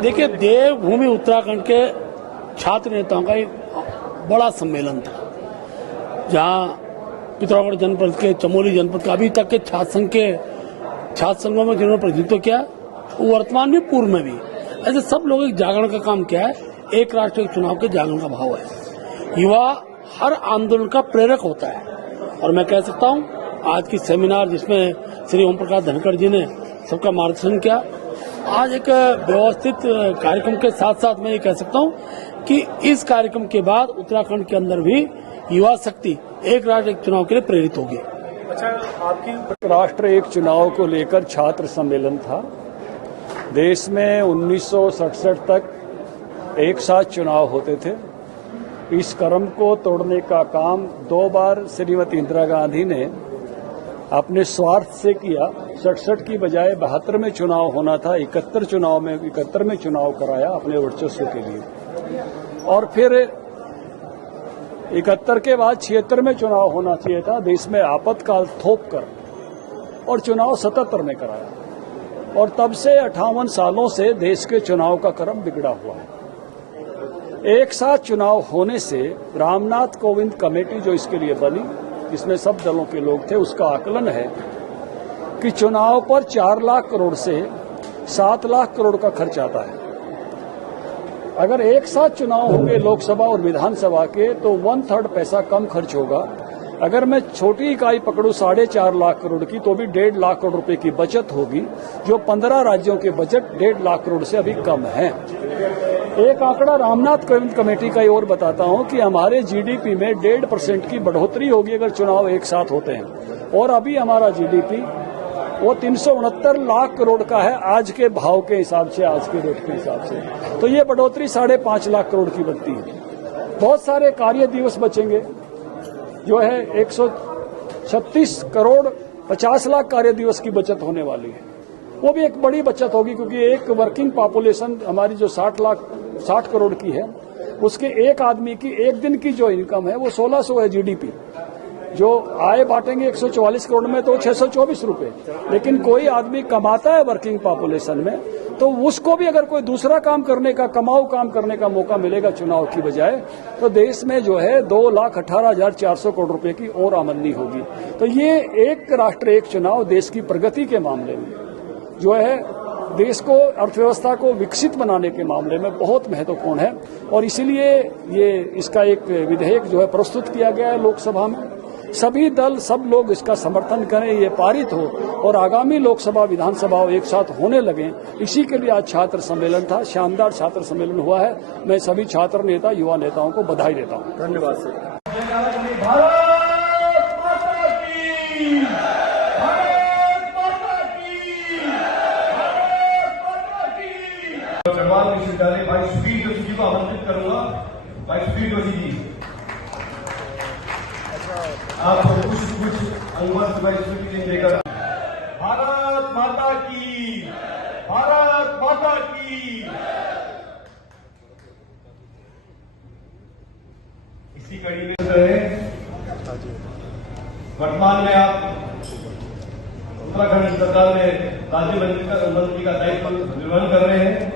देखिए, देवभूमि उत्तराखंड के छात्र नेताओं का एक बड़ा सम्मेलन था, जहां पिथौरागढ़ जनपद के, चमोली जनपद का, अभी तक के छात्र संघों में जिन्होंने प्रतिनिधित्व किया, वो वर्तमान में पूर्व में भी ऐसे सब लोग एक जागरण का काम किया है। एक राष्ट्र एक चुनाव के जागरण का भाव है। युवा हर आंदोलन का प्रेरक होता है और मैं कह सकता हूं आज की सेमिनार जिसमें श्री ओम प्रकाश धनखड़ जी ने सबका मार्गदर्शन किया, आज एक व्यवस्थित कार्यक्रम के साथ साथ मैं ये कह सकता हूं कि इस कार्यक्रम के बाद उत्तराखंड के अंदर भी युवा शक्ति एक राष्ट्र एक चुनाव के लिए प्रेरित होगी। अच्छा, आपकी राष्ट्र एक चुनाव को लेकर छात्र सम्मेलन था। देश में 1967 तक एक साथ चुनाव होते थे। इस क्रम को तोड़ने का काम 2 बार श्रीमती इंदिरा गांधी ने अपने स्वार्थ से किया। 67 की बजाय 72 में चुनाव होना था, 71 में चुनाव कराया अपने वर्चस्व के लिए, और फिर 71 के बाद 76 में चुनाव होना चाहिए था। देश में आपातकाल थोप कर और चुनाव 77 में कराया, और तब से 58 सालों से देश के चुनाव का क्रम बिगड़ा हुआ है। एक साथ चुनाव होने से रामनाथ कोविंद कमेटी जो इसके लिए बनी, जिसमें सब दलों के लोग थे, उसका आकलन है कि चुनाव पर 4 लाख करोड़ से 7 लाख करोड़ का खर्च आता है। अगर एक साथ चुनाव होंगे लोकसभा और विधानसभा के, तो 1/3 पैसा कम खर्च होगा। अगर मैं छोटी इकाई पकड़ूं 4.5 लाख करोड़ की, तो भी 1.5 लाख करोड़ रुपए की बचत होगी, जो 15 राज्यों के बजट 1.5 लाख करोड़ से अभी कम है। एक आंकड़ा रामनाथ कोविंद कमेटी का और बताता हूं कि हमारे जीडीपी में 1.5% की बढ़ोतरी होगी अगर चुनाव एक साथ होते हैं, और अभी हमारा जीडीपी वो 369 लाख करोड़ का है आज के भाव के हिसाब से, आज के रेट के हिसाब से। तो ये बढ़ोतरी 5.5 लाख करोड़ की बनती है। बहुत सारे कार्य दिवस बचेंगे, जो है 136 करोड़ 50 लाख कार्य दिवस की बचत होने वाली है। वो भी एक बड़ी बचत होगी, क्योंकि एक वर्किंग पॉपुलेशन हमारी जो 60 करोड़ की है, उसके एक आदमी की एक दिन की जो इनकम है वो 1600 है जीडीपी। जो आय बांटेंगे 144 करोड़ में, तो 624 रुपए। लेकिन कोई आदमी कमाता है वर्किंग पॉपुलेशन में, तो उसको भी अगर कोई दूसरा काम करने का, कमाऊ काम करने का मौका मिलेगा चुनाव की बजाय, तो देश में जो है 2,18,400 करोड़ रुपए की और आमदनी होगी। तो ये एक राष्ट्र एक चुनाव देश की प्रगति के मामले में जो है, देश को, अर्थव्यवस्था को विकसित बनाने के मामले में बहुत महत्वपूर्ण है, और इसीलिए ये इसका एक विधेयक जो है प्रस्तुत किया गया है लोकसभा में। सभी दल, सब लोग इसका समर्थन करें, ये पारित हो और आगामी लोकसभा विधानसभा एक साथ होने लगे, इसी के लिए आज छात्र सम्मेलन था। शानदार छात्र सम्मेलन हुआ है। मैं सभी छात्र नेता, युवा नेताओं को बधाई देता हूँ। धन्यवाद सर। जवाहर विश्वविद्यालय भाई सुधीर जोशी जी को आमंत्रित करूंगा। भाई सुधीर जोशी जी, आप कुछ अनुमत भाई स्मृति देकर। भारत माता की, भारत माता की। इसी कड़ी में वर्तमान में आप उत्तराखंड सरकार में राज्य मंत्री का दायित्व निर्वहन कर रहे हैं।